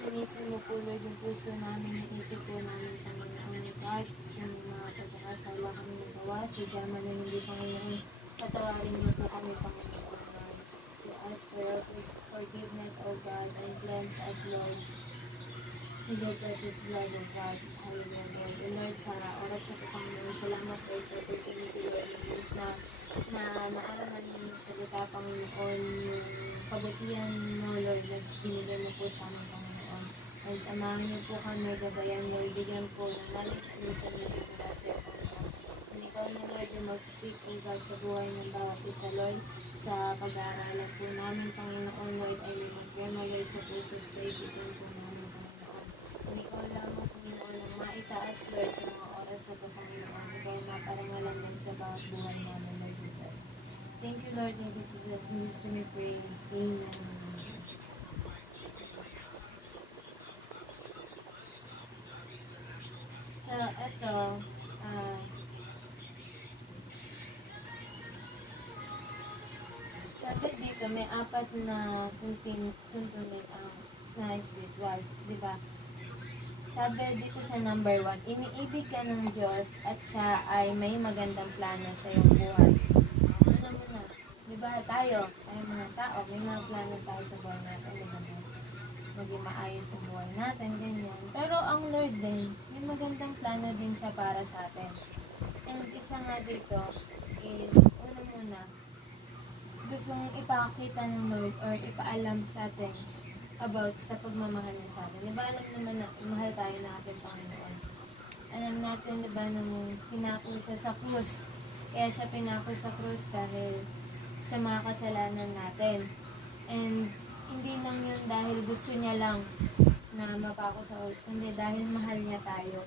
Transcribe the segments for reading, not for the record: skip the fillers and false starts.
Linisin mo po, Lord, yung puso namin, yung isip po namin, Panginoon, kahit yung mga pagkakasala kami nagawa, sadya man na hindi, Panginoon, patawarin niyo po kami, Panginoon, to ask for your forgiveness, O God, and cleanse us, Lord, with your precious blood of God. Hallelujah, Lord. And Lord, sa oras na po, Panginoon, salamat, Lord, sa opportunity, Lord, na naaralan yung salita, Panginoon, yung kabutihan mo, Lord, na binigay mo po sa amin, Panginoon. And samahan niyo po kami, gabayan, Lord, bigyan po ng knowledge and wisdom niyo po mula sa iyo, Panginoon. And ikaw na, Lord, yung mag-speak, O God, sa buhay ng bawat isa, Lord, sa pag-aaralan po namin, Panginoon, Lord, ay mag-rema, Lord, sa puso at sa isipan po namin, Panginoon. And ikaw lamang, Panginoon, ang maitaas, Lord, sa mga oras na po, Panginoon. Ikaw ang maparangalan din sa bawat buhay namin, Lord Jesus. Thank you, Lord, Lord Jesus. In Jesus we pray. Amen. So, ito, sabi dito, may apat na tuntunin ang na spiritual, di ba? Sabi dito sa number 1, iniibig ka ng Diyos at siya ay may magandang plano sa iyong buhay. Ano mo na, di ba tayo mga tao, may mga plano tayo sa buhay natin, di ba? Maging maayos ang buhay natin, ganyan. Pero ang Lord din, may magandang plano din siya para sa atin. And isa nga dito is, una muna, gustong ipakita ng Lord or ipaalam sa atin about sa pagmamahal niya sa atin. Diba alam naman na mahal tayo na ating Panginoon. Alam natin, diba, nung pinako siya sa krus. Kaya siya pinako sa krus dahil sa mga kasalanan natin. And hindi lang yun dahil gusto niya lang na mapako sa krus, kundi dahil mahal niya tayo.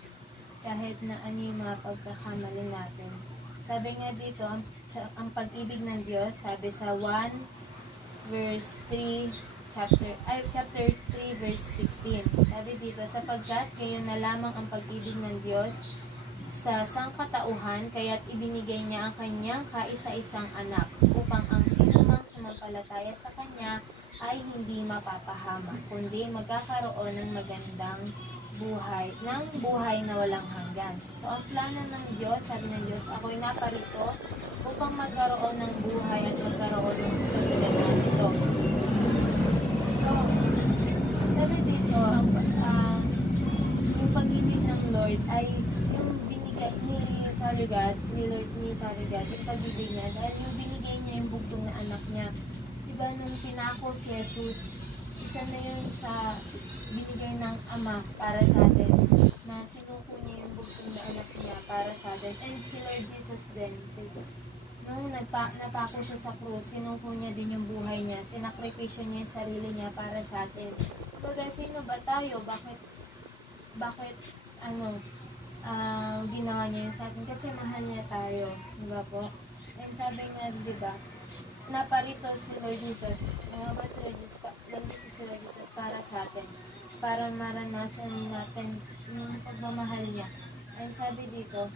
Kahit na ano yung mga pagkakamali natin. Sabi nga dito, ang pag-ibig ng Diyos, sabi sa 1 verse 3, chapter 3 verse 16. Sabi dito, sapagkat kayo na lamang ang pag-ibig ng Diyos sa sangkatauhan, kaya't ibinigay niya ang kanyang kaisa-isang anak, upang ang sinumang sumampalataya sa kanya ay hindi mapapahamak, kundi magkakaroon ng magandang buhay na walang hanggan. So, ang plano ng Diyos, sabi ng Diyos, ako'y naparito upang magkaroon ng buhay at magkaroon ng kasalanan nito. So, sabi dito, yung pag-ibig ng Lord ay yung binigay ni Father God, yung pag-ibig niya, dahil yung binigay niya yung bugtong na anak niya. Diba nung pinako si Jesus, isa na yun sa binigay ng Ama para sa atin, na sinuko niya yung bugtong na anak niya para sa atin. And si Lord Jesus din, nung napako siya sa krus, sinuko niya din yung buhay niya, sinakripisyo niya yung sarili niya para sa atin. Baga, sino ba tayo? Bakit ginawa niya yun sa atin? Kasi mahal niya tayo, diba po? And sabi nga, diba, naparito si Lord Jesus, nandito si Lord Jesus para sa atin, para maranasan natin yung pagmamahal niya. And sabi dito,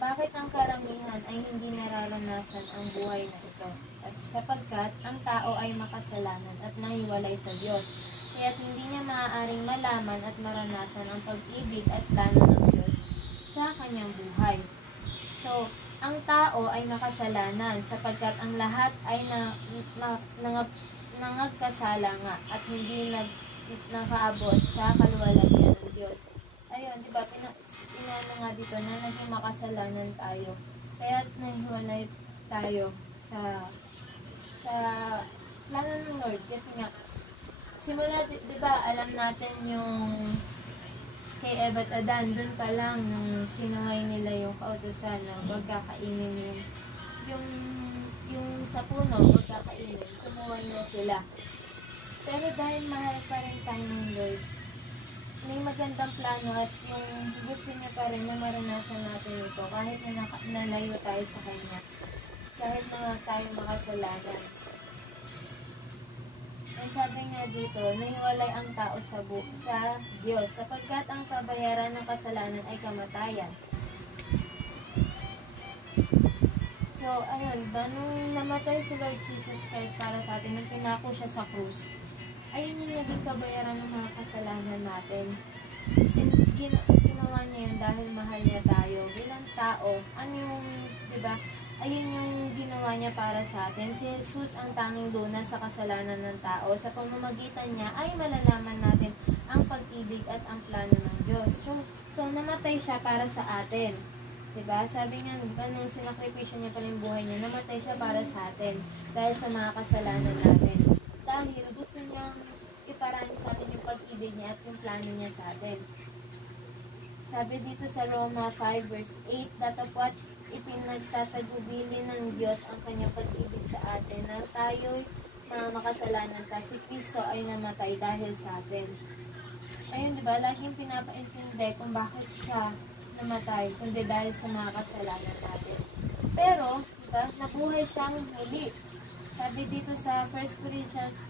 bakit ang karamihan ay hindi nararanasan ang buhay na ito? At sapagkat ang tao ay makasalanan at nahiwalay sa Diyos, kaya't hindi niya maaaring malaman at maranasan ang pag-ibig at plano ng Diyos sa kanyang buhay. So, ang tao ay nakasalanan sapagkat ang lahat ay nangagkasala nga at hindi nakaabot sa kaluwalhatian ng Diyos. Ayun, di ba, pinano nga dito na naging makasalanan tayo. Kaya nahiwalay tayo sa plano ng Lord. Kasi nga, simula, di ba, alam natin yung kay Eva at Adan, dun pa lang, nung sinuway nila yung kautusan na huwag kakainin yung sa puno, huwag kakainin, sumuway na sila. Pero dahil mahal pa rin tayo ng Lord, may magandang plano at yung gusto niya pa rin na maranasan natin ito kahit na nalayo tayo sa Kanya. Kahit na tayo makasalanan. And sabi nga dito, nahiwalay ang tao sa Diyos sapagkat ang kabayaran ng kasalanan ay kamatayan. So, ayun, nung namatay si Lord Jesus Christ para sa atin, nang pinako siya sa krus, ayun yung naging kabayaran ng mga kasalanan natin. And ginawa niya yun dahil mahal niya tayo bilang tao. Ano yung, diba, ayun yung ginawa niya para sa atin. Si Jesus ang tanging lunas sa kasalanan ng tao. Sa pamamagitan niya ay malalaman natin ang pag-ibig at ang plano ng Diyos. So namatay siya para sa atin. Diba? Sabi nga, nung sinakripisyo niya pa yung buhay niya, namatay siya para sa atin dahil sa mga kasalanan natin. Dahil gusto niyang iparaan sa atin yung pag-ibig niya at yung plano niya sa atin. Sabi dito sa Roma 5 verse 8, datapwat ipinagtatagubili ng Diyos ang kanyang pag-ibig sa atin na tayo'y mga makasalanan pa, si Kristo ay namatay dahil sa atin. Ayun, diba? Laging pinapaintindi kung bakit siya namatay, kundi dahil sa mga kasalanan natin. Pero, diba, nabuhay siyang muli. Sabi dito sa 1 Corinthians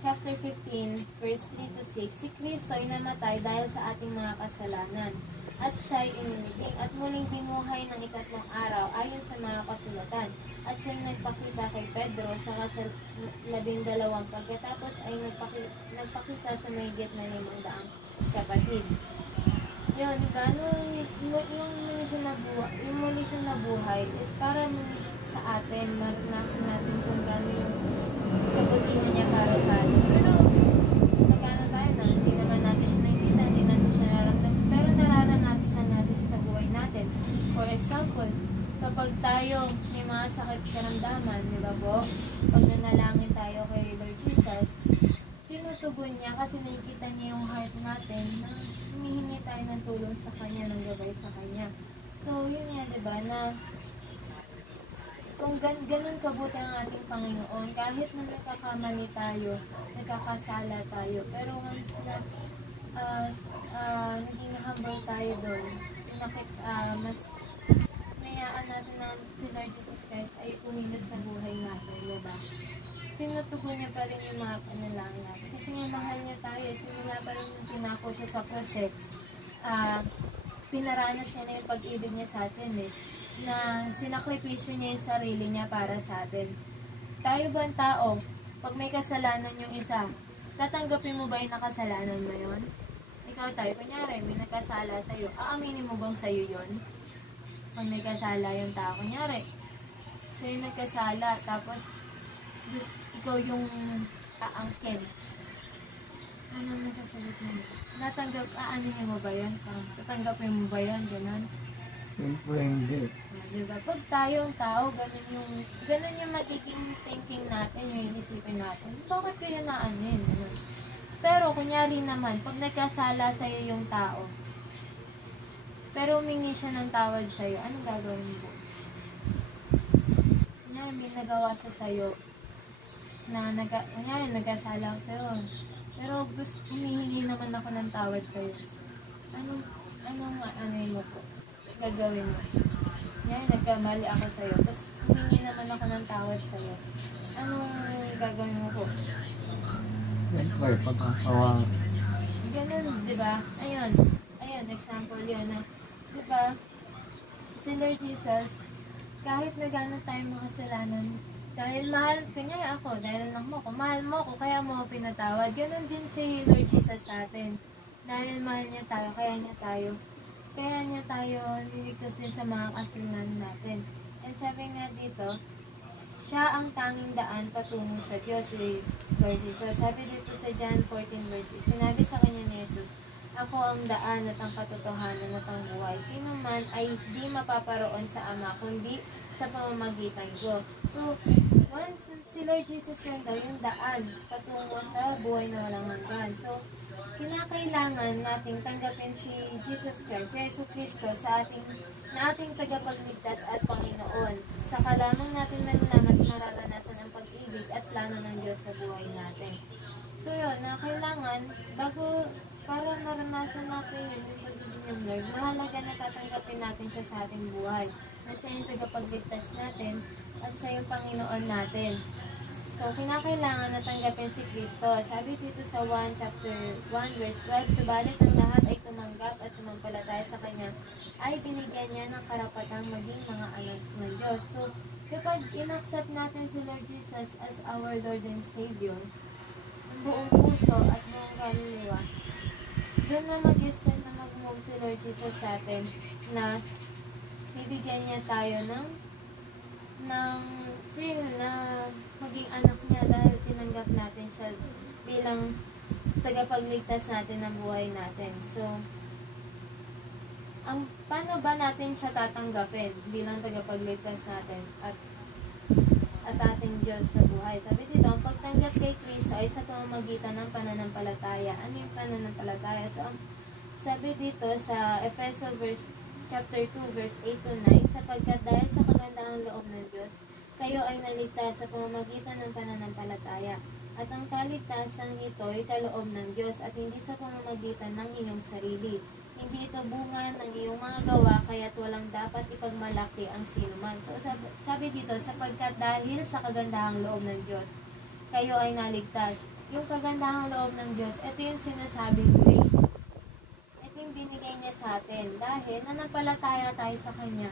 chapter 15, verse 3 to 6, si Kristo ay namatay dahil sa ating mga kasalanan, at siya ay ininibing at muling binuhay ng ikatlong araw ayon sa mga kasulatan. At siya ay nagpakita kay Pedro sa 12 pagkatapos ay nagpakita sa mahigit na 500 kapatid. Yun, diba? Yung muli siya nabuhay is para sa atin, maranasan natin kung gano'n yung kabutihan niya para sa atin. Pero, magkano tayo na, hindi naman natin siya nakikita, hindi natin siya nararamdaman, pero nararanasan natin siya sa buhay natin. For example, kapag tayo may mga sakit karamdaman, di ba po? Pag nanalangin tayo kay Lord Jesus, tinutugon niya kasi nakikita niya yung heart natin na humihingi tayo ng tulong sa Kanya, ng gabay sa Kanya. So, yun nga, di ba, na kung ganun kabuti ang ating Panginoon, kahit na nagkakamali tayo, nagkakasala tayo, pero once na naging humble tayo doon, mas nayaan natin na si Lord Jesus Christ ay kumilos sa buhay natin, diba? Tinutugon niya pa rin yung mga panalangin natin. Kasi nga mahal niya tayo, simula pa rin yung pinako siya sa krus, pinaranas niya na yung pag-ibig niya sa atin, na sinakripisyo niya yung sarili niya para sa atin. Tayo ba ang tao, pag may kasalanan yung isa, tatanggapin mo ba yung nakasalanan na yun? Ikaw tayo, kunyari, may nakasala sa'yo, aaminin mo bang sa'yo yun? Pag nagkasala yung tao, kunyari, siya yung nagkasala, tapos ikaw yung aangkin. Ano masasagot mo? Aanihin mo ba yan? Tatanggapin mo ba yan? Ganon? Siyempre hindi. Diba? Pag tayong tao, ganun yung magiging thinking natin, yung isipin natin. Bakit kayo naanin? Ganun. Pero, kunyari naman, pag nagkasala sa'yo yung tao, pero humingi siya ng tawad sa'yo, anong gagawin mo? Kunyari, may nagawa siya sa'yo, kunyari, nagkasala ako sa'yo, pero humihingi naman ako ng tawad sa'yo. Anong mo po? Gagawin mo? Kunyari, nagkamali ako sa'yo, tapos humingi naman ako ng tawad sa'yo. Anong gagawin mo po? Siyempre, pagkakawa. Ganun, di ba? Ayun, example yun na, di ba, si Lord Jesus, kahit na gano'n tayong mga kasalanan, dahil mahal, kunyari ako, dahil anak mo ko, mahal mo ko, kaya mo pinatawad. Ganun din si Lord Jesus sa atin. Dahil mahal niya tayo, kaya niya tayo niligtas din sa mga kasalanan natin. And sabi nga dito, siya ang tanging daan patungo sa Diyos, si Lord Jesus. Sabi dito sa John 14 verse 6, sinabi sa kanya ni Jesus, ako ang daan at ang katotohanan at ang buhay. Sino man ay di mapaparoon sa Ama, kundi sa pamamagitan ko. So, once si Lord Jesus lang daw yung daan patungo sa buhay na walang hanggan. So, kinakailangan nating tanggapin si Jesus Christ, si Yesu Cristo na ating tagapagligtas at Panginoon. Saka lamang natin malalaman at mararanasan ang pag-ibig at plano ng Diyos sa buhay natin. So yun, na kailangan, para maranasan natin yun, yung pag-ibig ng Lord, mahalaga na tatanggapin natin siya sa ating buhay. Na siya yung tagapagligtas natin at siya yung Panginoon natin. So, kinakailangan na tanggapin si Kristo. Sabi dito sa 1 chapter 1 verse 12, subalit ang lahat ay tumanggap at sumampalataya sa Kanya ay binigyan niya ng karapatang maging mga anak ng Diyos. So, kapag in-accept natin si Lord Jesus as our Lord and Savior, ang buong puso at buong kaluluwa, doon na mag-start na mag-move si Lord Jesus sa atin na bibigyan niya tayo ng feel na maging anak niya dahil tinanggap natin siya bilang tagapagligtas natin ng buhay natin. So, paano ba natin siya tatanggapin bilang tagapagligtas natin at ating Diyos sa buhay? Sabi dito, ang pagtanggap kay Kristo ay sa pamamagitan ng pananampalataya. Ano yung pananampalataya? So, sabi dito sa chapter 2, verse 8 to 9, sapagkat dahil sa kagandahang loob ng Diyos, kayo ay naligtas sa pamamagitan ng pananampalataya. At ang kaligtasan ito ay kaloob ng Diyos at hindi sa pamamagitan ng inyong sarili. Hindi ito bunga ng iyong mga gawa, kaya't walang dapat ipagmalaki ang sinuman. So, sabi dito, sapagkat dahil sa kagandahang loob ng Diyos, kayo ay naligtas. Yung kagandahang loob ng Diyos, ito yung sinasabing grace. Ito yung binigay niya sa atin. Dahil nanampalataya tayo sa Kanya,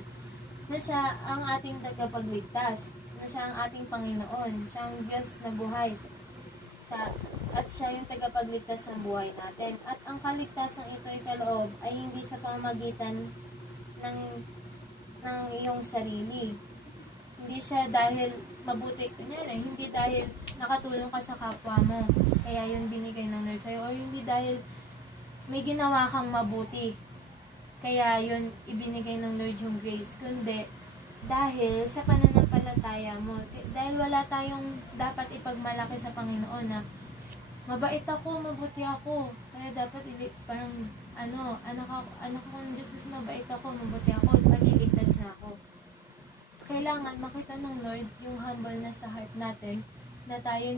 na siya ang ating tagapagligtas, na siya ang ating Panginoon, siya ang Diyos na buhay, at siya yung tagapagligtas ng buhay natin. At ang kaligtasan ito ay kaloob ay hindi sa pamamagitan ng iyong sarili. Hindi siya dahil mabuti, hindi dahil nakatulong ka sa kapwa mo, kaya yun binigay ng Lord sa'yo, o hindi dahil may ginawa kang mabuti, kaya yun ibinigay ng Lord yung grace, kundi dahil sa pananampalataya mo. Dahil wala tayong dapat ipagmalaki sa Panginoon na mabait ako, mabuti ako. Kaya dapat parang anak ako ng Diyos, kasi mabait ako, mabuti ako, maliligtas na ako. Kailangan makita ng Lord yung humbleness sa heart natin na tayo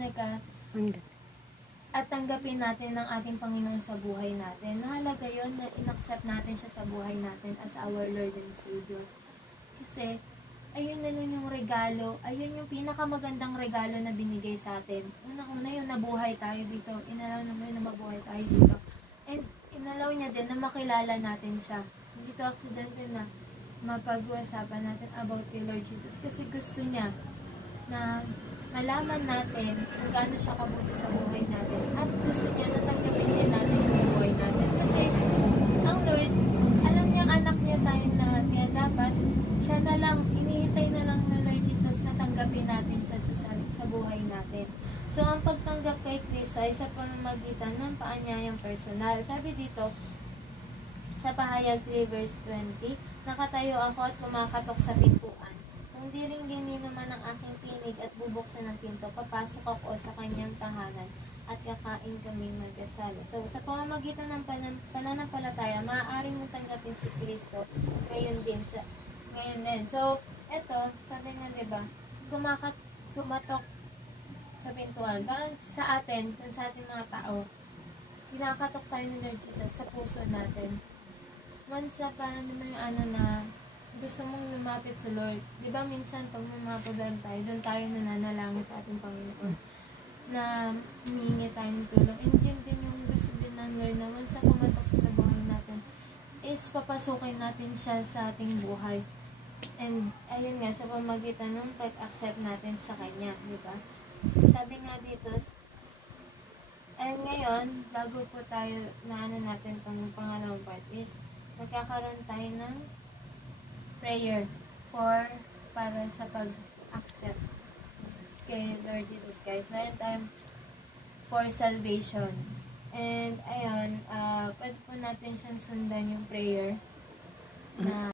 at tanggapin natin ng ating Panginoon sa buhay natin. Mahalaga yun na in-accept natin siya sa buhay natin as our Lord and Savior. Kasi, ayun na lang yung regalo, ayun yung pinakamagandang regalo na binigay sa atin. Una yung nabuhay tayo dito, inalaw naman na mabuhay tayo dito. And inalaw niya din na makilala natin siya. Hindi to aksidente na mapag-usapan natin about kay Lord Jesus, kasi gusto niya na malaman natin kung gaano siya kabuti sa buhay natin, at gusto niya na tanggapin din natin siya sa buhay natin. Kasi ang Lord, alam niya anak niya tayo lahat, kaya dapat siya na lang, inihintay na lang na Lord Jesus na tanggapin natin siya sa buhay natin. So, ang pagtanggap kay Kristo ay sa pamamagitan ng paanyayang personal. Sabi dito, sa pahayag 3 verse 20, nakatayo ako at kumakatok sa pintuan. Kung diringgin naman ang aking tinig at bubuksan ng pinto, papasok ako sa kanyang tahanan at kakain kaming magkasalo. So, sa pamamagitan ng pananampalataya, maaaring mong tanggapin si Kristo ngayon din. So, eto, sabi nga, diba, kumatok sa pintuan. Parang sa atin, kung sa ating mga tao, kinakatok tayo ng Lord Jesus sa puso natin. Once na parang may na gusto mong lumapit sa Lord. Diba minsan, pag may mga problem tayo, doon tayo nananalangin sa ating Panginoon na humingi tayo ng tulong. And yun din yung gusto din ng Lord na once na kumatok siya sa buhay natin, is papasukin natin siya sa ating buhay. And ayun nga, sa pamagitan ng pag-accept natin sa Kanya, di ba? Sabi nga dito, and ngayon, bago po tayo na natin pangalawang part is, magkakaroon tayo ng prayer para sa pag-accept kay Lord Jesus Christ. Meron tayong for salvation. And ayun, pwede po natin siyang sundan yung prayer na